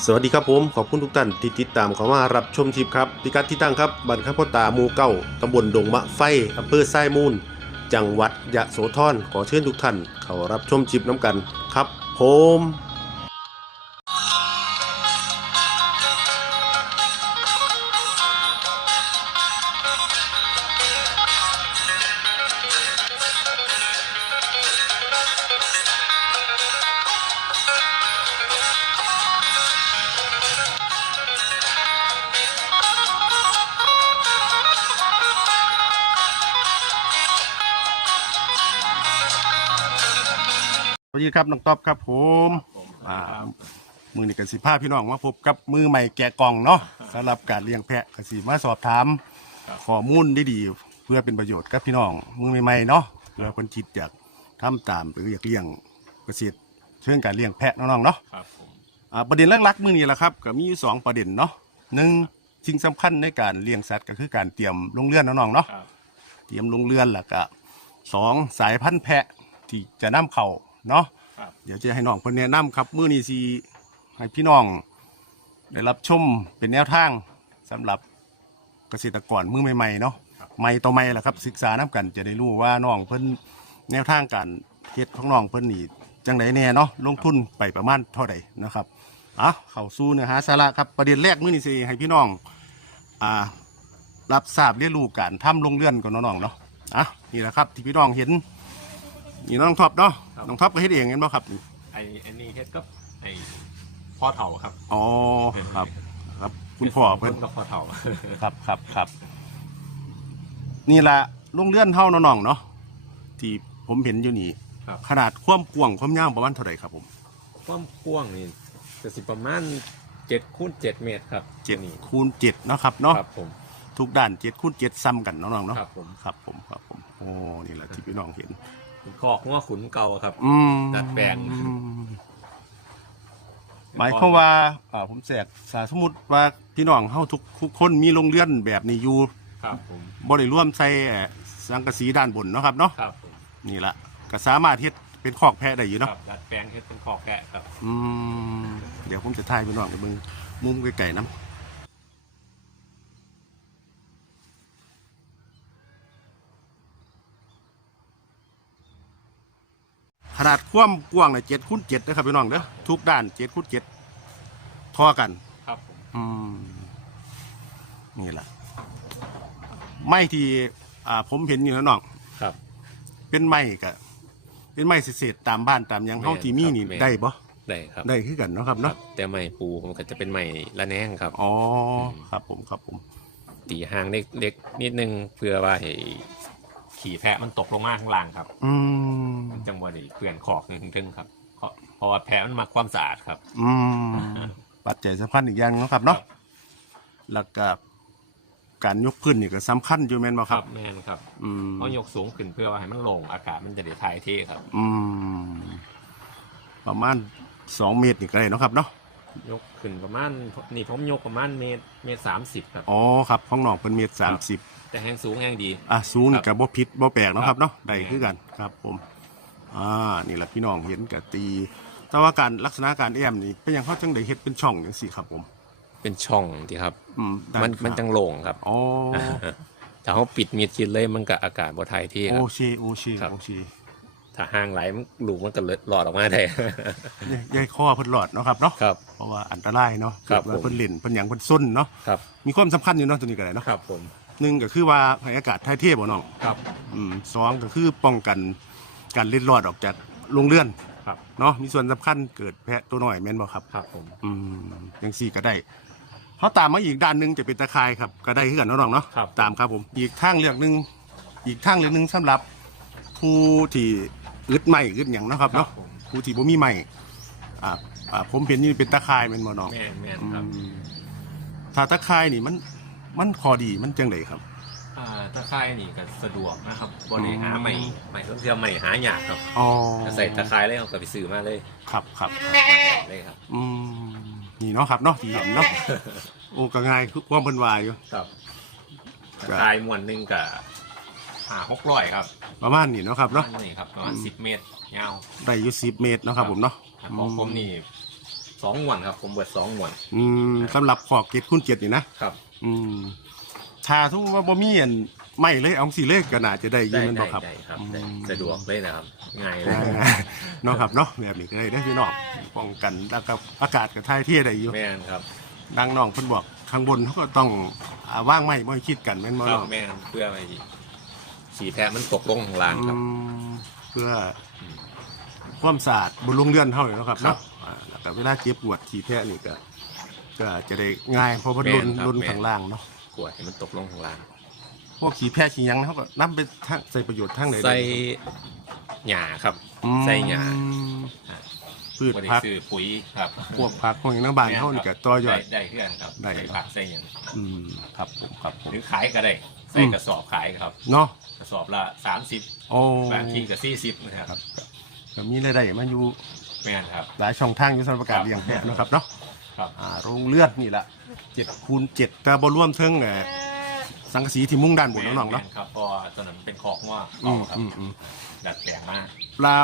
สวัสดีครับผม ขอบคุณทุกท่านที่ติดตามเข้ามารับชมทิปครับพิกัดที่ตั้งครับบ้านข้าพ่อตาหมู่เก้าตำบลดงมะไฟอำเภอไส้มูล จังหวัดยะโสธรขอเชิญทุกท่านเข้ารับชมชิปน้ำกันครับผม ครับน้องต๊อบครับผมอ่ามือนี่กสิภาพี่น้องมาพบกับมือใหม่แกะกล่องเนาะสำหรับการเลี้ยงแพะกสิมาสอบถามข้อมูลได้ดีเพื่อเป็นประโยชน์กับพี่น้องมือใหม่ๆเนาะเพื่อคนคิดอยากทำตามหรืออยากเลี้ยงเกษตรเชิงการเลี้ยงแพะน้องๆเนาะ ครับผม อ่าประเด็นหลักๆมือนี้แหละครับก็มีอยู่สองประเด็นเนาะหนึ่งสิ่งสำคัญในการเลี้ยงสัตว์ก็คือการเตรียมโรงเรือนน้องๆเนาะครับ เตรียมโรงเรือนแล้วก็สองสายพันธุ์แพะที่จะนำเข้าเนาะครับ เดี๋ยวจะให้น้องเพิ่นแนะนำครับมื้อนี้สิให้พี่น้อง ได้รับชมเป็นแนวทางสำหรับเกษตรกรมือใหม่ๆเนาะใหม่ต่อใหม่ล่ะครับ ศึกษานํกันจะได้รู้ว่าน้องเพิ่นแนวทางการเฮ็ดของน้องเพิ่นนี่จังไดแน่เนาะลงทุนไปประมาณเท่าใดนะครับอะเข้าสู่เนื้อหาสาระครับประเด็นแรกมื้อนี้สิให้พี่น้องอ่า รับทราบเรียนรู้การทำโรงเรือนก่อนเนาะน้องเนาะ อะ นี่แหละครับที่พี่น้องเห็น นี่น้องท็อปเนาะน้องท็อปก็เฮ็ดเองเห็นบ่ครับนี่ไออันนี้เฮ็ดก็ไอพ่อเถ่าครับอ๋อครับ ครับ คุณพ่อเพิ่นก็พ่อเถ่า ครับครับครับนี่ละโรงเรือนเฮาเนาะน้องเนาะที่ผมเห็นอยู่นี่ครับ ขนาดความกว้างความยาวประมาณเท่าไหร่ครับผมความกว้างนี่จะสิประมาณเจ็ดคูณเจ็ดเมตรครับเจ็ดนี่คูณเจ็ดเนาะครับเนาะครับผม ทุกด้านเจ็ดคูณเจ็ดซ้ำกันเนาะน้องเนาะครับผม ครับผมครับผมโอ้นี่แหละที่พี่น้องเห็น เป็นคอกงัวขุนเก่าครับ อืมดัดแปลงอืมหมายความว่าอ่าผมแสกสาสมมติว่าพี่น้องเฮาทุกทุกคนมีโรงเรือนแบบนี้อยู่ครับผม บ่ได้ร่วมใส่เอ่อสังกะสีด้านบนเนาะครับเนาะครับผมนี่ละก็สามารถเฮ็ดเป็นคอกแพะได้อยู่คเนาะรับดัดแปลงเฮ็ดเป็นคอกแกะครับ อืมเดี๋ยวผมจะถ่ายพี่น้องไปเบิ่งมุมไกลๆนํ ขนาดความกว้างเนี่ย7คูณ7นะครับพี่น้องเด้อทุกด้าน7คูณ7ทอกัน ครับผมอืมนี่แหละไม้ที่อ่าผมเห็นอยู่นะน้องครับ เป็นไม้กะเป็นไม้เศษๆตามบ้านตามหยังแม่นเฮาที่มีนี่ครับแม่นได้บ่ได้ครับได้คือกันเนาะครับครัเนาะบแต่ไม้ปูมันก็จะเป็นไม้ละแนงครับ อ๋อครับผมครับผมตีห่างเล็กๆนิดนึงเพื่อว่าให้ ขี่แพะมันตกลงมาข้างล่างครับ อืมจังหวะนี้เปลี่ยนขอกหนึ่งทึ่งครับเพราะเพราะว่าแผลมันมักความสะอาดครับ อืมปัจจัยสำคัญอีกอย่างเนาะครับเนาะแล้วก็การยกพื้นนี่ก็สำคัญอยู่แม่นบ่ครับ แม่นครับอืมเขายกสูงขึ้นเพื่อว่าให้มันโลงอากาศมันจะได้ถ่ายเทครับ อืมประมาณ2เมตรนี่ก็ได้เนาะครับเนาะยกขึ้นประมาณนี่ผมยกประมาณเมตรเมตรสามสิบครับ อ๋อครับของน้องเป็นเมตรสามสิบ แต่แห้งสูงแห้งดี อะสูงนี่กับบ่ผิดบ่แปลกเนาะครับเนาะครับได้คือกันครับผมอ่านี่แหละพี่น้องเห็นกับตี แต่ว่าการลักษณะการแอมนี่เป็นอย่างเขาจังได้เฮ็ดเป็นช่องอย่างสี่ครับผมเป็นช่องที่ครับ อืมด้ามันข้างมันจังโล่งครับอ๋อถ้าเขาปิดมีดชิดเลยมันก็อากาศบ่ถ่ายเทคโอรับเคโอเคครับ โอเคถ้าห่างไหลมันหลูกมันก็เลยหลอดออกมาได้ยายยายข้อเพิ่นหลอดเนาะครับเนาะครับ เพราะว่าอันตรายเนาะครับเกิดว่าผม เพิ่นเล่นเพิ่นหยังเพิ่นส้นเนาะครับ มีความสำคัญอยู่เนาะตัวนี้ก็ได้เนาะครับผม หนึ่งก็คือว่าให้อากาศถ่ายเทบ่น้องครับ อืมสองก็คือป้องกันการเล็ดรอดออกจากโรงเรือนครับ เนาะมีส่วนสำคัญเกิดแพะตัวน้อยแม่นบ่ครับ ครับผม อืมยังสี่ก็ได้เขาตามมาอีกด้านหนึ่งจะเป็นตะไคร่ครับ ก็ได้คือกันเนาะน้องเนาะครับ ตามครับผมอีกทางเลือกหนึ่งอีกทางเลือกหนึ่งสำหรับผู้ที่อึดใหม่อึดอย่างเนาะครับครัเนาะบผมผู้ที่บ่มีใหม่อ่าอ่าผมเห็นนี่เป็นตะไคร่เป็นบ่น้อง แม่นแม่นอืครับมถ้าตะไคร่นี่มัน มันพอดีมันจังไดครับ อ่าตะไคร่นี่ก็สะดวกนะครับบริหาใหม่ใหม่ต้องเทียมใหม่หายากครับอ๋อถ้าใส่ตะไคร้เลยเอากลับไปซื้อมาเลยครับครับเลยครับ อืมนี่เนาะครับเนาะที่เห็นเนาะโอ้ก็ง่ายคือความเพิ่นว่าอยู่ครับตะไคร้มวนหนึ่งกับหาหกร้อยครับประมาณนี้เนาะครับประเนาะมาณนี่ครับประมาณอืม สิบเมตรยาวได้อยู่10เมตรเนาะครับผมเนาะของผมนี่สองหมวนครับ ผมเบิดสองหมวน อืมสำหรับขอบเกตคุณเจ็ดนี่นะครับ อืมถ้าทุกว่าบ่มีอันไม่เลยเอาสิเลยก็น่าจะได้อยิได้นมันได้บ่ครับได้ครับอืมได้สะดวกเลยนะครับง่ายเลยเนาะครับเนาะแบบนี้ก็ได้ได้อพี่น้องป้องกันแล้วก็อากาศกับทายเที่ยได้อยู่แม่นครับดังน้องเพิ่นบอกข้างบนเขาก็ต้องอ่าว่างไม่บ่ให้คิดกันแม่นบ่ครัน้บองแม่นเพื่อไปสีแพะมันตกลงข้างล่างครับ อืมเพื่อความสะอาดบนลงเรือนเท่านี้นาะครับครัเนาะบอ่าแล้วก็เวลาเจ็บปวดขี่แพะนี่ก็ ก็จะได้ง่ายเพราะว่าลุนแม่นครับลุนแม่น ข้างล่างเนาะกลัวให้มันตกลงข้างล่าง พวกขี่แพะขี่หยังเขาก็นํไปทางใส่ประโยชน์ทางไหนใส่หญ้าครับ อืมใส่หญ้าพืชบ่ได้พักซื้อปุ๋ยครับพวกผักพวกอย่างน้ำบานเขานี่ก็ต่อยอด ได้ได้เพื่อนครับได้ ใส่ผักใส่หยังอืมครับผมครับผม หรือขายก็ได้ใส่อืม กระสอบขายครับ เนาะกระสอบละสามสิบโอ้บางทีก็สี่สิบนะคครัรับบก็มีรายได้มาอยู่แม่นครับ หลายช่องทางอยู่สำหรับการเลี้ยงแพะเนาะครับเนาะ ครับ อ่าโรงเลือดนี่แหละเจ็ดคูณเจ็ดแต่บ่รวมเทิงเอ่อสังกะสีที่มุ่งด้านบนน้องๆเนาะแม่ครับเพราะว่าตอนนั้นเป็นคอกง้ออืมครับอืมอืมดัดแปลงมากปลา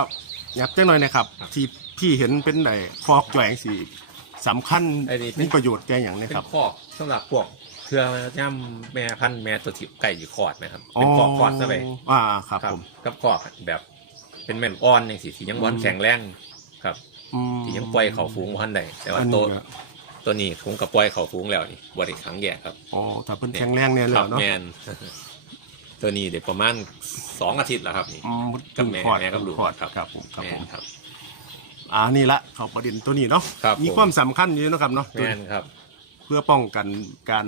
อยากจังหน่อยนะครับ ที่พี่เห็นเป็นไอ้คอกจ่อยสีสำคัญมีประโยชน์แก่อย่างเนี้เป็นครับคอกสำหรับพวกเพื่อย่ำแม่พันธุ์แม่ตัวที่ไก่อยู่คอดนะครับ เป็นคอกคอดซะไปอ่าครับครับผม กับคอกแบบ เป็นแม่นอ่อนอย่างสิที่ยังบอลอืม แข็งแรงครับอืม ที่ยังปล่อยเขาฟูงบ่ทันใดแต่ว่าอันตัวนี้ก็ตัวนี้ทุงกับปล่อยเขาฟูงแล้วนี่บริขังแยกครับอ๋อถ้าเป็นแข็งแรงเนี่ยคแล้รัวบเนาะแมนตัวนี้เดี๋ยวประมาณสองอาทิตย์แล้วครับนี่อืมกับแม่คอดแม่กับลูกคอดครับครับผมครับแมผนมครับอ่านี่ละเขาประเด็นตัวนี้เนาะครับมีผมความสำคัญอยู่เนาะครับเนาะแมนครับ เพื่อป้องกันการ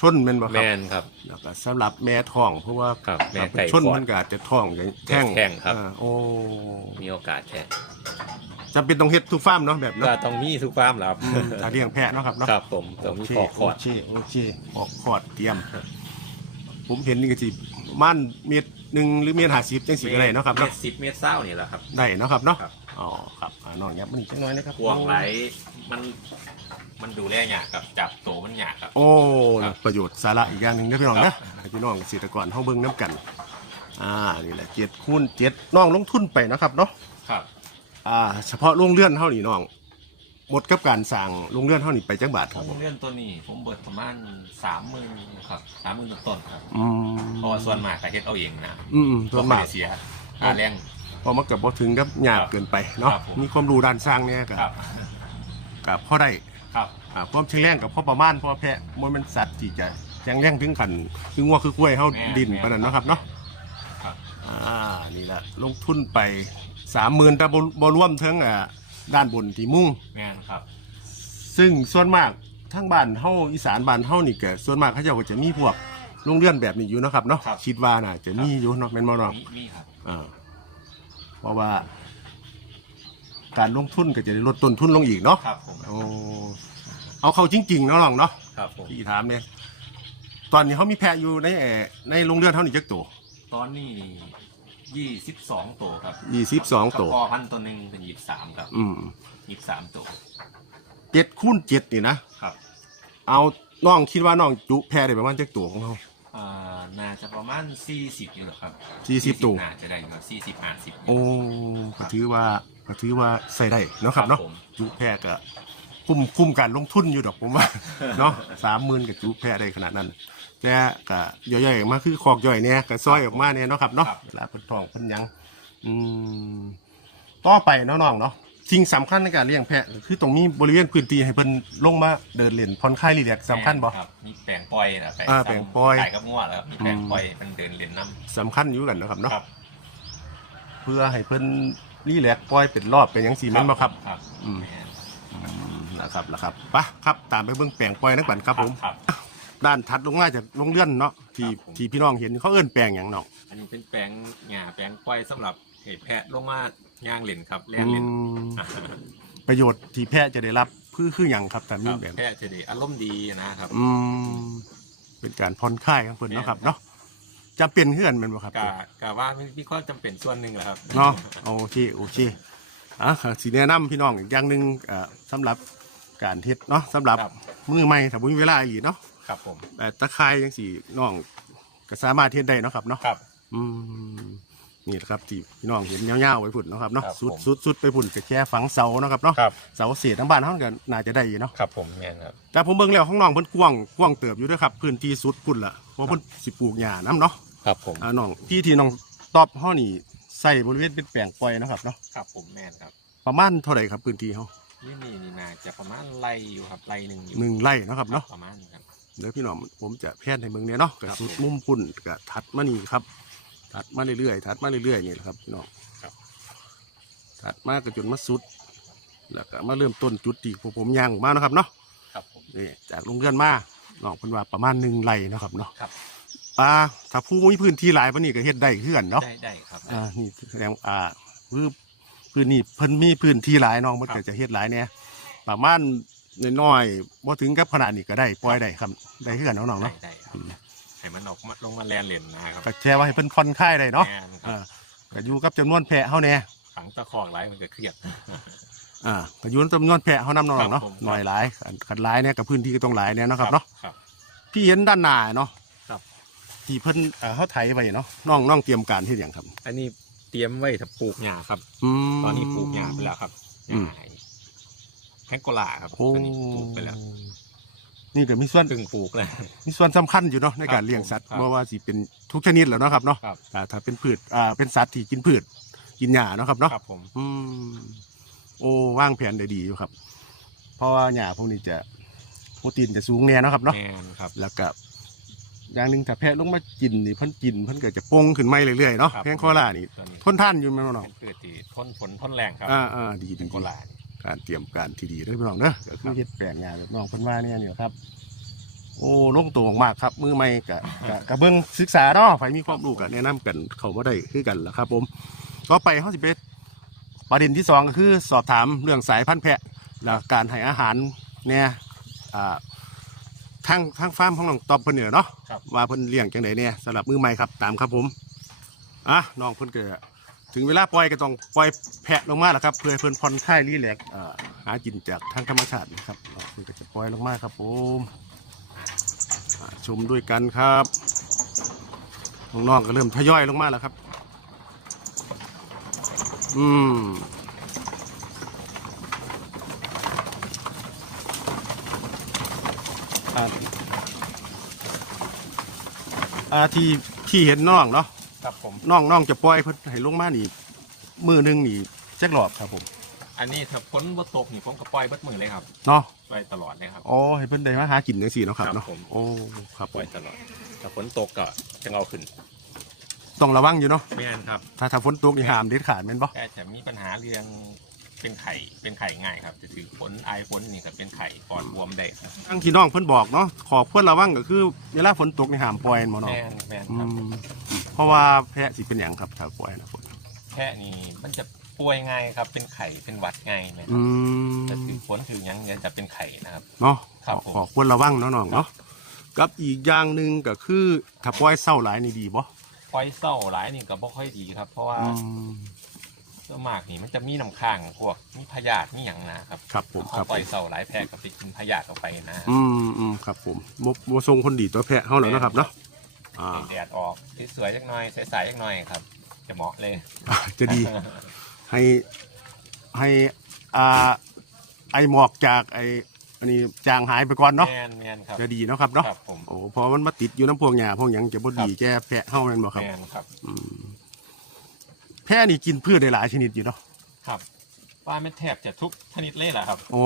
ชนแม่นบ่คแมรับนครับแล้วก็สำหรับแม่ท้องเพราะว่าครับแม่ถ้าเป็นไก่ชนคลอดมันก็อาจจะท้องอย่างแท่งแท่งครับอ่าโอ้มีโอกาสแท้ จำเป็นต้องเฮ็ดทุกฟาร์มเนาะแบบก็เนาะต้องมีทุกฟาร์มแล้วครับอืมถ้าเลี้ยงแพะเนาะครับเนาะ ครับผมต้องมีโอเคขอกคอด โอเคโอเคออกคอดเตรียม ผมเห็นนี่ก็สิม่านเมตรหนึ่งหรือเมตรห้าสิบจังสิอะไรเนาะครับเมเนาะตรสิบเมตรเศร้านี่แหละครับ ได้เนาะครับเนาะครับ อ๋อครับอ่าน้องยับมันอีกจังน้อยนะครับพวงไหลมันมันดูแลยากครับจับโตมันยากครับ โอ้ครับประโยชน์สาระอีกอย่างหนึ่งนะพี่น้องครันะบให้พี่น้องเกษตรกรเฮาเบิ่งน้ำกัน อ่านี่แหละเจ็ดคูณเจ็ดน้องลงทุนไปนะครับเนาะครับ อ่าเฉพาะโรงเรือนเท่านี้น้องหมดกับการสั่งโรงเรือนเท่านี้ไปจักบาทครับผมเลื่อนตัวนี้ ผมเบิดประมาณสามหมื่นครับสามหมื่นต้นๆครับอืมเพราะว่าส่วนมากก็เฮ็ดเอาเองนะอืมส่วนมากเสียค่าแรง พอมาเกิดบ่ถึงกับหยาบครับเกินไปเนาะครับผม มีความรู้ด้านสร้างเนี่ยกับครับกับพ่อได้ครับ อ่าความแข็งแรงกับพ่อประมาณพ่อแพะมันเป็นสัตว์ที่จะแข็งแรงถึงขันคืองัวคือกล้วยเฮาแม่ดินแม่ปานนั้นเนาะครับเนาะครับ อ่านี่แหละลงทุนไป สามหมื่นแต่บ่บ่รวมทั้งอ่าด้านบนที่มุ่ง แม่นครับซึ่งส่วนมากทั้งบ้านเฮาอีสานบ้านเฮานี่ก็ส่วนมากเขาเจ้าก็จะมีพวกโรงเรือนแบบนี้อยู่เนาะครับเนาะครับคิดว่าน่ะจะมีอยู่เนาะแม่นบ่เนาะมีมีครับ อ่าเพราะว่า การลงทุนก็จะได้ลดต้นทุนลงอีกเนาะครับผมโอ้เอาเข้าจริงๆเนาะน้องเนาะครับผมพี่ถามเนี่ยตอนนี้เขามีแพะอยู่ในเอ่อในโรงเรือนเท่านี้จักตัวตอนนี้ ยี่สิบสองตัวครับยี่สิบสองตัว พอพันตัวหนึ่งเป็นยี่สิบสามครับอืมยี่สิบสามตัวเจ็ดคูณเจ็ดนี่นะครับเอาน้องคิดว่าน้องจุแพะได้ประมาณจักตัวของเขาอ่าน่าจะประมาณสี่สิบอยู่หรอครับ40ตัวน่าจะได้อยู่สี่สิบห้าสิบโอ้ก็ถือว่าก็ถือว่าใส่ได้เนาะครับเนาะผมจุแพะก็คุ้มคุ้มการลงทุนอยู่ดอกผมว่าเนาะสามหมื่นกับจุแพะได้ขนาดนั้น แต่ก็ย่อยๆออกมาคือคอกย่อยเนี่ยก็ซอยออกมาเนี่ยเนาะครับเนาะครับเวลาเพิ่นท้องเพิ่นหยังอืมต่อไปเนาะน้องเนาะสิ่งสำคัญในการเลี้ยงแพะก็คือตรงนี้บริเวณพื้นที่ให้เพิ่นลงมาเดินเล่นผ่อนคลายรีแลกซ์สำคัญบ่ครับมีแปลงปล่อยนะอ่าแปลงปล่อยขายกับงวดแล้วมีแปลงปล่อยมันเดินเล่นน้สำคัญอยู่กันเนาะครับำเนาะครับเพื่อให้เพิ่นรีแลกซ์ปล่อยเป็นรอบเป็นหยังสีแม่นบ่ครับ ครับอืมอืม นะครับนะครับไปะครับ ตามไปเบิ่งแปลงปล่อยนักบันครับผม ครับ ด้านถัดลงมาจากโรงเรือนเนาะที่ครับผม ที่พี่น้องเห็นเขาเอิ้นแปลงหยังเนาะอันนี้เป็นแปลงหญ้าแปลงปล่อยสำหรับให้แพะลงมาย่างเล่นครับแล่อืนเล่นมประโยชน์ที่แพะจะได้รับคือคือหยังครับแต่คมีรับแบบแพะจะได้อารมณ์ดีนะครับ อืมเป็นการผ่อนคลายของเพิ่นเนาะครับเนาะจะเป็นเฮือนแมันบ่ครับ กะกะว่ามีข้อจำเป็นส่วนหนึ่งแหละครับ เนาะโอเคโอเคอะสิแนะนำพี่น้องอีกอย่างหนึงเอ่อสำหรับการเฮ็ดเนาะสำหรับครับ มือใหม่ถ้าบ่มีเวลาอีกเนาะ ครับผมแต่ตะไคร้จังซี่น้องก็สามารถเฮ็ดได้เนาะครับเนาะครับ อืมนี่แหละครับที่พี่น้องเห็นยาวๆไว้พุ่นเนาะครับเนาะครับสุดผม สุดสุดไปพุ่นก็แค่ฝังเสาเนาะครับเนาะครับเสาเศษทั้งบ้านเฮาก็น่าจะได้อยู่เนาะครับผมแม่นครับ แต่ผมเบิ่งแล้วข้างนอกเพิ่นกว้างกว้างเติบอยู่เด้วยครับพื้นที่สุดพุ่นล่ะเพราะเพิ่นสิปลูกหญ้านํเนาะครับผมอ่าน้องที่ที่น้องตอบเฮานี่ใส่บริเวณเป็นแปลงปล่อยเนาะครับเนาะครับผมแม่นครับประมาณเท่าไหร่ครับพื้นที่เฮานี่นี่นี่น่าจะประมาณไร่อยู่ครับไร่หนึ่งอยู่หนึ่งไร่เนาะครับเนาะ ประมาณครับ เดี๋ยวพี่น้องผมจะแพทย์ให้เบิ่งเนี่ยเนาะก็ครับสุดผมมุมพุ่นก็ถัดมานี่ครับถัดมาเรื่อยๆถัดมาเรื่อยๆนี่แหละครับพี่น้องครับถัดมาก็จนมาสุด แล้วก็มาเริ่มต้นจุดที่พวกผมย่างออกมาเนาะครับเนาะครับผมนี่จากโรงเรือนมาน้องเพิ่นว่าประมาณหนึ่งไร่เนาะครับเนาะครับปลาถ้าผู้มีพื้นที่หลายปานนี้ก็เฮ็ดได้คือกันเนาะได้ได้ครับอ่านี่แสดงอ่าคือพื้นนี่เพิ่นมีพื้นที่หลายน้องมันครัก็บจะเฮ็ดหลายเนี่ยประมาณ น้อยๆบ่ถึงกับขนาดนี้ก็ได้ปล่อยได้ครับได้คือกันเนาะน้องได้เนาะได้ครับให้มันออกมาลงมาแลนเหรียญนะครับก็แช่ว่าให้เพิ่นผ่อนคลายได้เนาะแม่นครับอ่าก็อยู่กับจำนวนแพะเฮาแน่ขังตะคอกไรมันก็เครียด อ่าก็อยู่กับจำนวนแพะเฮานำน้องๆเนาะครับผม น้อยหลายคันคันหลายเนี่ยกับพื้นที่ก็ต้องหลายเนี่ยเนาะครับเนาะครับ พี่เห็นด้านหน้าเนาะครับ ที่เพิ่นเอ่อเฮาไถไว้เนาะน้องน้องเตรียมการเฮ็ดหยังครับอันนี้เตรียมไว้ถ้าปลูกหญ้าครับอืมตอนนี้ปลูกหญ้าไปแล้วครับหอืมญ้า แพงโกลาครับโอ้ตอนนี้ปลูกไปแล้ว นี่ก็มีส่วนตึงปลูกเลยมีส่วนสำคัญอยู่เนาะในครับการเลี้ยงสัตว์ครับเพราะว่าสิเป็นทุกชนิดแหล้วเนาะครับเนาะครับอ่าถ้าเป็นพืชอ่าเป็นสัตว์ที่กินพืชกินหญ้าเนาะครับเนาะครับผมอืมโอ้วางแผนได้ดีอยู่ครับ เพราะว่าหญ้าพวกนี้จะโปรตีนจะสูงแน่เนาะครับเนาะแมนครับ แล้วก็อย่างหนึ่งถ้าแพะลงมากินนี่เพิ่นกินเพิ่นก็จะโป่งขึ้นไม่เรื่อยๆเนาะครับแพงโคล่านี่ตัวนี้ทนท่านอยู่แม่นบ่น้องเป็นพืชที่ทนฝนทนแรงครับอ่าอ่าดีเป็ดีนโกลา การเตรียมการที่ดีเด้อพี่น้องเด้อก็คือเฮ็ดแปลงหญ้าแบบน้องเพิ่นว่าเนี่ยนี่ครับ โอ้ลงตัวมากครับ มือใหม่กะกะกะเบิ่งศึกษาเนาะใครมีความรู้ก็แนะนำกันเข้ามาได้คือกันล่ะครับ ผมต่อไปเฮาสิไปประเด็นที่สองก็คือสอบถามเรื่องสายพันธุ์แพะและการให้อาหารเนี่ยอ่าทางทางฟาร์มของน้องตอบเพิ่นเนี่ยเนาะครับ ว่าเพิ่นเลี้ยงจังไดเนี่ยสำหรับมือใหม่ครับตามครับผมอะน้องเพิ่นก็ ถึงเวลาปล่อยก็ต้องปล่อยแพะลงมาแล้วครับเพื่อเพิ่นผ่อนคลายรีแลกซ์อ่าหากินจากทางธรรมชาตินะครับน้องเพิ่นก็จะปล่อยลงมาครับผมอ่าชมด้วยกันครับน้องๆก็เริ่มทยอยลงมาแล้วครับ อืมอ่าอ่าที่ที่เห็นน้องเนาะ ครับผม น้องน้องจะปล่อยเพิ่นให้ลงมานี่มือหนึงนี่แจ็คหลอบครับผมอันนี้ถ้าฝนบ่ตกนี่ผมก็ปล่อยเบิดมือเลยครับเนาะปล่อยตลอดเลยครับ อ๋อให้เพิ่นได้มาหากินจังซี่เนาะครับครับเนาะผม โอ้ครับปล่อยตลอดถ้าฝนตกก็จะเอาขึ้นต้องระวังอยู่เนาะไม่งั้นครับถ้าถ้าฝนตกนี่ห้ามเด็ดขาดแม่นบ่แค่จะมีปัญหาเรื่อง เป็นไข่เป็นไข่ง่ายครับ จะถือฝนอายฝนนี่ก็เป็นไข่ปอดบวมได้ครับทั้งที่น้องเพิ่นบอกเนาะขอเพิ่นระวังก็คือเวลาฝนตกนี่ห้ามปล่อยแม่นบ่เนาะแม่นแม่นอืครับมเพราะว่าแพะสิเป็นหยังครับถ้าปล่อยนะฝนแค่นี้มันจะป่วยง่ายครับ เป็นไข่เป็นหวัดง่ายนะคอืรับมจะถือฝนถือหยังเนี่ยจะเป็นไข่นะครับ เนาะครับขอผม ขอควรระวังเนาะน้องเนาะกับอีกอย่างหนึงก็คือถ้าปล่อยเศร้าหลายนี่ดีบ่ปล่อยเศร้าหลายนี่ก็บ่ค่อยดีครับ เพราะว่า อืม ส่วนมากนี่มันจะมีน้ำค้างพวกมีพยาธิมีหยังนะครับครับผมคเขารับปล่ผอยมเศร้าหลายแพร่ก็ไปกินพยาธิเข้าไปนะอืมอืมครับผมบบบทรงคนดีตัวแพะเฮาแล้วนะครับเนาะอ่าแดดออกสวยๆจักหน่อยใสๆจักหน่อยครับ จะเหมาะเลยจะดี ให้ให้อ่าไอหมอกจากไออันนี้จางหายไปก่อนเนาะแมนแมนครับ จะดีเนาะครับเนาะครับผม โอ้เพอมันมาติดอยู่น้ำพวกหญ้าพวกหยังจะบ่ดีแก่แพะเฮาแม่นบ่ครับ แมนครับ อืมแพะนี่กินพืชได้หลายชนิดอยู่เนาะครับปลาเม็ดแทบจะทุกชนิดเลยแหละครับโอ้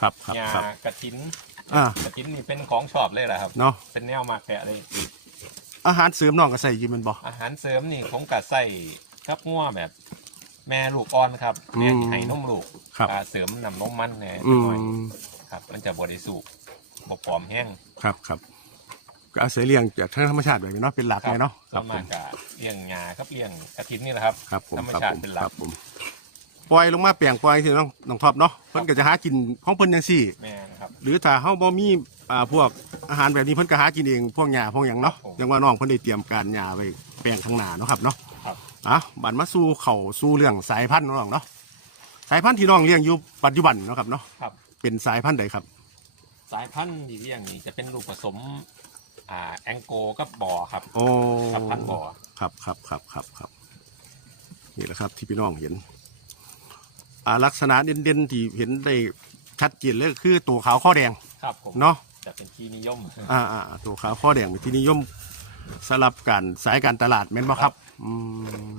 ครับครับยาครับกระถินอ่ากระถินนี่เป็นของชอบเลยแหละครับ เนาะเป็นแนวมากแพะเลย อาหารเสริมน้องก็ใส่อยู่แมันบ่ อาหารเสริมนี่ผมกัใส่กับงัวแบบ แม่ลูกอ่อนครับแม่ที่ให้นมลูกครับอ่าเสริมนำนมมันแหน่อืหน่อยมครับ มันจะบริสุทธิ์บกปลอมแห้งครับครับ ก็อาศัยเลี้ยงจากธรรมชาติแบบนี้เนาะเป็นหลักครัเลยเนาะคส่รัวบนผมามกกับเลี้ยงงาครับเลี้ยงกระถินนี่แหละครับครับผมธรรมครับชาติผมเป็นหลักครับผมปล่อยลงมาแปลงปล่อยที่น้องน้องท็อปเนาะเพิ่นก็จะหากินของเพิ่นจังซี่ แม่นครับ หรือถ้าเฮาบ่มีอ่าพวกอาหารแบบนี้เพิ่นก็หากินเองพวกหญ้าพวกหยังเนาะครับผมอย่างว่าน้องเพิ่นได้เตรียมการหญ้าไว้แปลงข้างหน้าเนาะครับเนาะครับ อะบัดมาสู่เข้าสู่เรื่องสายพันธุ์เนาะน้องเนาะสายพันธุ์ที่น้องเลี้ยงอยู่ปัจจุบันเนาะครับเนาะครับ เป็นสายพันธุ์ใดครับ สายพันธุ์ที่เลี้ยงนี่จะเป็นลูกผสม อ่าแองโกกับบอครับโอ้กับพันธุ์บอครับครับครับครับครับนี่แหละครับ ที่พี่น้องเห็น อ่าลักษณะเด่นๆที่เห็นได้ชัดเจนเลยก็คือตัวขาวข้อแดงครับผมเนาะจะเป็นที่นิยมอ่าอ่าตัวขาวข้อแดงเป็นที่นิยมสำหรับการสายการตลาดแม่นบ่ครับอืม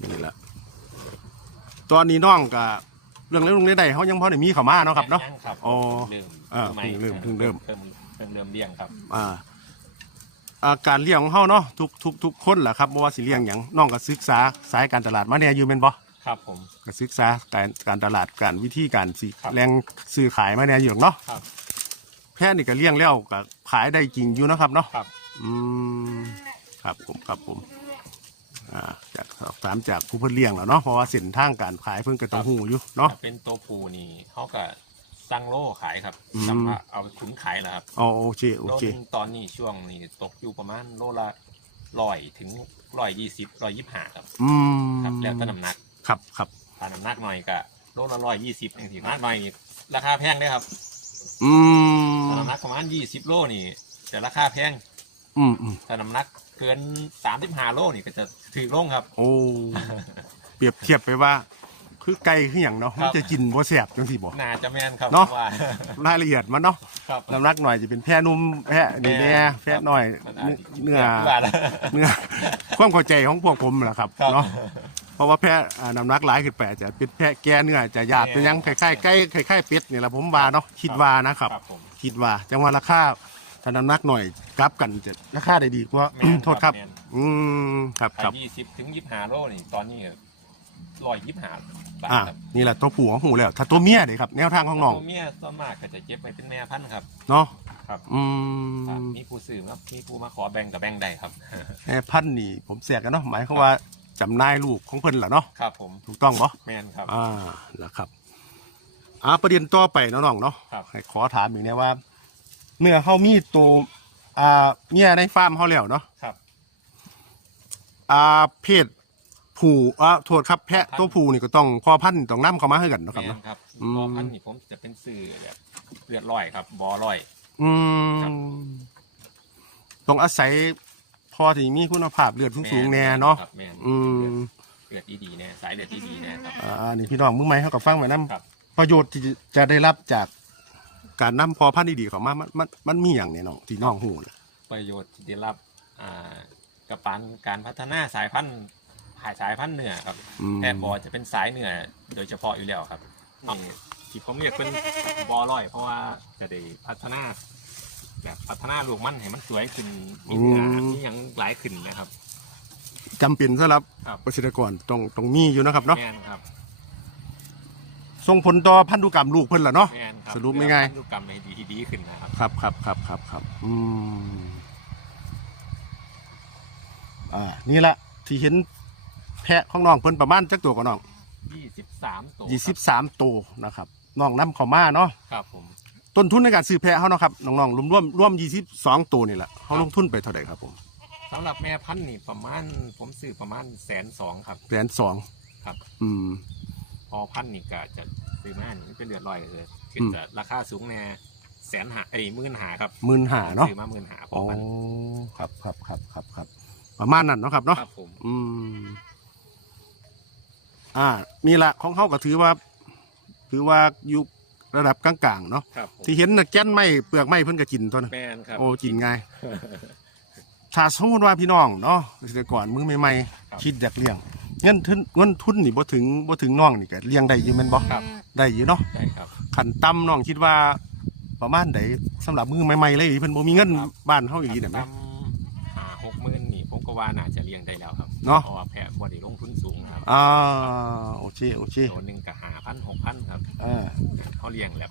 นี่แหละตอนนี้น้องกับเรื่องเรื่องนี้ได้เขายังพอได้มีเข้ามาเนาะครับเนาะยังครับอ๋อเริ่มอ่าใหเพิ่งเริ่มเพิ่งเริ่มเริ่มเริ่มเริ่มเลี้ยงครับ อ่าอ่าการเลี้ยงของเฮาเนาะทุกทุกทุกคนแหละครับบ่ว่าสิเลี้ยงหยังน้องก็ศึกษาสายการตลาดมาแน่อยู่แม่นบ่ครับผม ก็ศึกษาการการตลาดการวิธีการสิครับ แรงซื้อขายมาแน่อยู่เนาะครับแค่นี่ก็เลี้ยงแล้วก็ขายได้จริงอยู่เนาะครับเนาะ ครับ อืมครับผมครับผมอ่าจากสอบถามจากผู้เพิ่นเลี้ยงแล้วเนาะเพราะว่าเส้นทางการขายเพิ่นก็ต้องหูอยู่เนาะ ถ้าเป็นตัวผูนี่เขาก็ สั่งโลขายครับอืมจำว่าเอาไปขุนขายแล้วครับอ๋อโอเคโอโลเค นึงตอนนี้ช่วงนี้ตกอยู่ประมาณโลละร้อยถึงร้อยยี่สิบร้อยยี่ห้าครับอืมครับ แล้วแต่น้ำหนักครับครับ ถ้าน้ำหนักหน่อยก็โลละร้อยยี่สิบอย่างที่มากหน่อยนี่ราคาแพงด้วยครับอืมถ้าน้ำหนักประมาณยี่สิบโลนี่จะราคาแพงอืมอืมถ้าน้ำหนักเกินสามสิบห้าโลนี่ก็จะถือลงครับ โอ้ เปรียบเทียบไปว่า คือไก่คืออย่างเนาะครับมันจะกินบ่แสบจังซี่บ่น่าจะแม่นครับเนาะว่ารายละเอียดมันเนาะครับ น้ำหนักหน่อยจะเป็นแพะนุ่มแพะนี่แน่แพะน้อยมันอาจจะเนื้อแปลกเนื้อความเข้าใจของพวกผมแหละครับครับ เนาะเพราะว่าแพะอ่าน้ำหนักหลายขึ้นไปอาจจะเป็นแพะแก่เนื้อจะหยาบแน่เป็นหยังคล้ายๆไก่คล้ายๆเป็ดนี่แหละผมว่าเนาะคิดว่านะครับ ครับผมคิดว่าจังว่าราคาถ้าน้ำหนักหน่อยกลับกันจะราคาได้ดีกว่า แม่น โทษครับ แม่น อืมครับคขารัยบยี่สิบถึงยี่สิบห้าโลนี่ตอนนี้ ร้อยยี่สิบห้าบาทอ่าครับนี่แหละตัวผู้ของหูแล้ว ถ้าตัวเมียเด้ครับ แนวทางของน้องตัวเมียส่วนมากก็จะเก็บไปเป็นแม่พันธุ์ครับ เนาะครับ อืครับมมีผู้ซื้อครับมีผู้มาขอแบ่งกับแบ่งได้ครับ แม่พันธุ์นี่ผมเสียกันเนาะหมายความว่าจำนายลูกของเพิ่นเหรอเนาะครับผมถูกต้องบ่แม่นครับ อ่าแล้วครับอ่าประเด็นต่อไปเนาะน้องเนาะครับ ให้ขอถามอีกเนี่ยว่าเมื่อเฮามีตัวอ่าเมียในฟาร์มเฮาแล้วเนาะ ครับ อ่าเพศ ผู้อ่าโทษครับแพะตัวผู้นี่ก็ต้องพอพันธุ์ต้องนํเข้ามาให้กันเนาะครับแม่เนาะ นครับอืมพอพันธุ์นี่ผมจะเป็นสื่อแบบเลือดลอยครับบอลอย อืครับ มต้องอาศัยพอที่มีคุณภาพเลือดสูงๆแน่เนาะครับแม่นอืมเลือดดีๆแน่สายเลือดดีๆแน่ครับ อ่านี่พี่น้องมือใหม่เขาก็ฟังไว้นํครับ ประโยชน์ที่จะได้รับจากการนำพอพันธุ์ดีๆเข้ามามันมันมันมีอย่างเนี่ยน้องที่น้องฮู้น่ะประโยชน์ที่ได้รับอ่ากับปานการพัฒนาสายพันธุ์ หายสายพันธุ์เนื้อครับอืม แต่บอจะเป็นสายเนื้อโดยเฉพาะอยู่แล้วครับนี่ที่ผมเรียกเป็นบอลอย เพราะว่าจะได้พัฒนาแบบพัฒนาลูกมันให้มันสวยขึ้นมีเนื้อมีหยังหลายขึ้นนะครับ จำเป็นสำหรับครับ เกษตรกรต้องต้องมีอยู่นะครับเนาะแม่นครับส่งผลต่อพันธุกรรมลูกเพิ่นล่ะเนาะ แม่นครับสรุปง่ายๆพันธุกรรมให้ดีดีขึ้นนะครับ ครับครับครับครับครับอืมอ่านี่ละที่เห็น แพะของน้องเพิ่นประมาณจักตัวกับน้อง23ตัวยี่สิบสามตัวนะครับน้องนำเข้ามาเนาะครับผมต้นทุนในการซื้อแพะเขาเนาะครับน้องๆรวมรวมรวมยี่สิบสองตัวนี่แหละเขาลงทุนไปเท่าไหร่ครับผมสำหรับแม่พันธุ์นี่ประมาณผมซื้อประมาณแสนสองครับแสนสองครับ อืมพอพันธุ์นี่ก็จะซื้อมานี่เป็นเลือดลอยเลยคืออืมจะราคาสูงแน่แสนหาไอ้หมื่นหาครับหมื่นหาเนาะซื้อมาหมื่นหาพออ๋อพันธุ์ครับครับครับครับครับประมาณนั้นเนาะครับเนาะครับผมอืม อ่านี่แหละของเขาก็ถือว่า ถือว่าอยู่ระดับกลางๆเนาะครับผมที่เห็นน่ะแก้นไม้เปลือกไม้เพิ่นก็กินตัวนั้นแม่นครับ โอ้กินง่ายถ้าสมมติว่าพี่น้องเนาะเกษตรกรมือใหม่ครับ ๆคิดอยากเลี้ยงเงินทุนเงินทุนนี่บ่ถึงบ่ถึงน้องนี่ก็เลี้ยงได้อยู่แม่นบ่ครับได้อยู่เนาะได้ครับ ขันต่ำน้องคิดว่า ประมาณใดสำหรับมือใหม่ๆเลยเพิ่นบ่มีเงินครับ บ้านเฮาอีกได้ไหมตามหาหกหมื่นนี่ผมก็ว่าน่าจะเลี้ยงได้แล้วครับ เนาะเพราะว่าแพะบไดีลงทุนสูงครับอ่าโอเคโอเคตัวหนึ่งก็หาพันหกพันครับอ่าเขาเลี้ยงแล้ว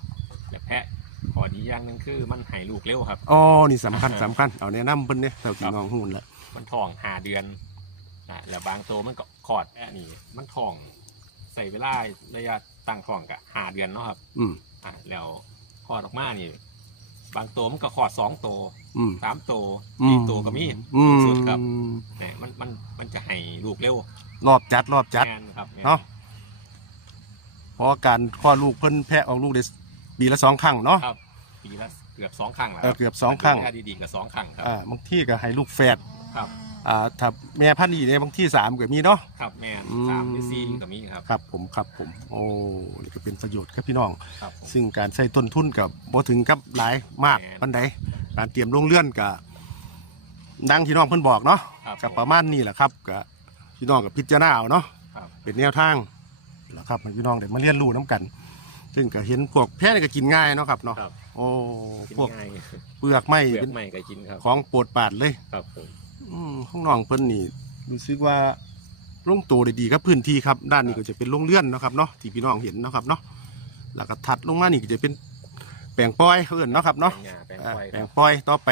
แล้วแพะขอดีอย่างหนึงคือมันให้ลูกเร็วครับ อ๋อนี่สำคัญสำคัญเอาแนะนำเพิ่นเนี่ยเท่าที่ครับน้องหุ่นละมันทองหาเดือนนะแล้วบางตัวมันก็คลอดแอะนี่มันทองใส่เวลาระยะตั้งท้องกับหาเดือนเนาะครับอืมอะแล้วคลอดออกมานี่ บางตัวมันก็คลอดสองตัว อืม สามตัวอืสี่มตัวก็มีอืมสุดครับเนี่ยมันมันมันจะให้ลูกเร็วรอบจัดรอบจัด แม่นครับแม่เนาะ เพราะว่าการคลอดลูกเพิ่นแพะออกลูกได้ปีละสองครั้งเนาะ ครับปีละเกือบสองครั้งแล้วเออเกือบสองครั้งดูแลดีๆกับสองครั้งครับ อ่าบางที่ก็ให้ลูกแฝดครับ อ่าถ้าแม่พันธุ์นี่ในบางที่สามก็มีเนาะ ครับแม่นอืมสามหรือสี่ก็มีครับ ครับผมครับผม โอ้นี่ก็เป็นประโยชน์ครับพี่น้อง ครับผม ซึ่งการใส่ต้นทุนกับบ่ถึงกับหลายมากแม่นปันใดการเตรียมโรงเรือนกับดังที่น้องเพิ่นบอกเนาะครับกับประมาณนี้แหละครับกับพี่น้องกับพิจารณาเอาเนาะ ครับ เป็นแนวทางแล้วครับให้พี่น้องได้มาเรียนรู้น้กัน ซึ่งก็เห็นพวกแพะนี่ก็กินง่ายเนาะครับเนาะ ครับ โอ้ กินพวกง่ายเปลือกไม้เปลือเป็กนใหม่ก็กินครับ ของโปรดปรานเลย ครับผม อืมข้างน้องเพิ่นนี่รู้สึกว่าลงตัวได้ดีครับพื้นที่ครับด้านนี้ก็จะเป็นโรงเรือนเนาะครับเนาะที่พี่น้องเห็นเนาะครับเนาะแล้วก็ถัดลงมานี่ก็จะเป็นแปลงปอยเขาเอิ้นเนาะครับเนาะแปลงหญ้าแปลงอ่าไฟแปลคงรับปอยต่อไป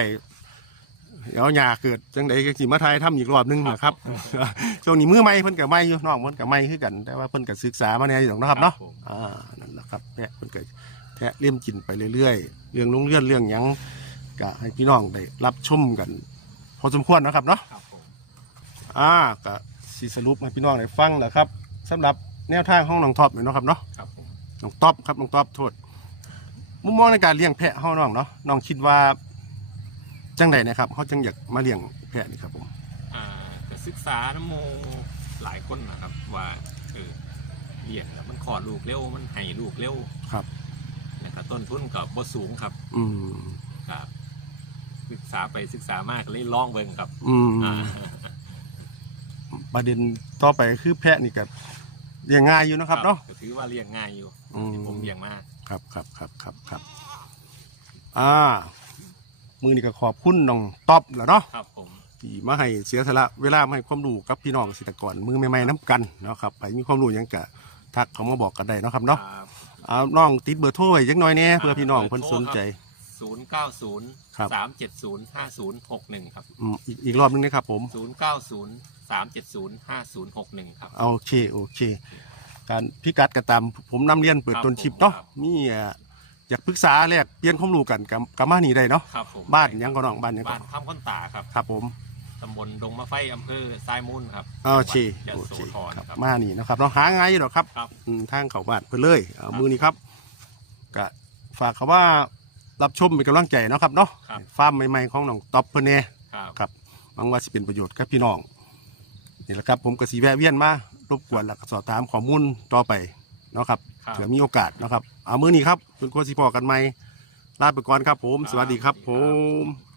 เดี๋ยวหญ้าเกิดจังไดก็สิมาไทยทำอีกรอบหนึงนะครับช่วงนี้มือใหม่เพิ่นก็ใหม่อยู่น้องเพิ่นก็ใหม่คือกัน แต่ว่าเพิ่นก็ศึกษามาแน่อยู่ดอกเนาะครับเนาะ ผมอ่า นั่นแหละครับแพะเพิ่นก็แทะเลี่ยมกินไปเรื่อยๆ เรื่องโรงเรือนเรื่องหยังก็ให้พี่น้องได้รับชมกัน พอสมควรนะครับเนาะครับผมอ่าก็สิสรุปให้พี่น้องได้ฟังแหละครับสำหรับแนวทางของน้องท็อปเนี่ยเนาะครับเนาะ ครับผมน้องท็อปครับน้องท็อปโทษมุมมองในการเลี้ยงแพะเฮาน้องเนาะน้องคิดว่าจังไดนะครับเขาจังอยากมาเลี้ยงแพะนี่ครับผมอ่าก็ศึกษาน้ำโมหลายคนนะครับ ว่าเออเลี้ยงแล้วมันขอดลูกเร็วมันให้ลูกเร็วครับ นะครับต้นทุนกับบ่สูงครับอืม ครับ ศึกษาไปศึกษามากเลยลองเบิ่งครับอืมอ่าประเด็นต่อไปคือแพะนี่ก็เลี้ยงง่ายอยู่เนาะครับเนาะ ก็ถือว่าเลี้ยงง่ายอยู่อืม ที่ผมเลี้ยงมาก ครับครับครับครับครับอ่า มือนี่ก็ขอบคุณน้องต๊อบแล้วเนาะ ครับผมที่มาให้เสียสละเวลามาให้ความรู้กับพี่น้องเกษตรกรมือใหม่ๆน้ำกันเนาะครับไปมีความรู้หยังกะทักเขามาบอกกันได้เนาะครับเนาะครับ เอาน้องติดเบอร์โทรไว้จักหน่อยเนี่ยเพื่อพี่น้องเพิ่นสนใจ ศูนย์เก้าศูนย์ครับสามเจ็ดศูนย์ห้าศูนย์หกหนึ่งครับอืมอีกอีกรอบนึงนะครับผมศูนย์เก้าศูนย์สามเจ็ดศูนย์ห้าศูนย์หกหนึ่งครับ โอเคโอเค การพิกัดกระตามผมนำเรียนเปิดต้นชิปเนาะครับมีเอ่ออยากปรึกษาแลกเปลี่ยนความรู้กันกับกับมานี่ได้เนาะครับผมบ้านหยังก็น้องบ้านหยังก็บ้านข้ามข้นตาครับครับผม ตำบลดงมะไฟอำเภอทรายมูลครับโอเคจังหโอวัดเคยะโสธรครับ ครับมานี่นะครับเนาะหาง่ายอยู่หรอกครับครับ อืมทางเขาบ้านเพื่อเลยเอามือนี้ครับก็ฝากเขาว่า รับชมเป็นกำลังใจเนาะครับเนาะครับ ฟาร์มใหม่ๆของน้องต๊อปเพื่อนเน่ครับครับหวังว่าจะเป็นประโยชน์กับพี่น้องนี่แหละครับผมกสีแวะเวียนมารบกวนแล้วก็สอบถามข้อมูลต่อไปเนาะครับครับ เผื่อมีโอกาสเนาะครับเอามือนี้ครับเป็นคนสิพอกันไหมลาไปก่อนครับผม สวัสดีครับผม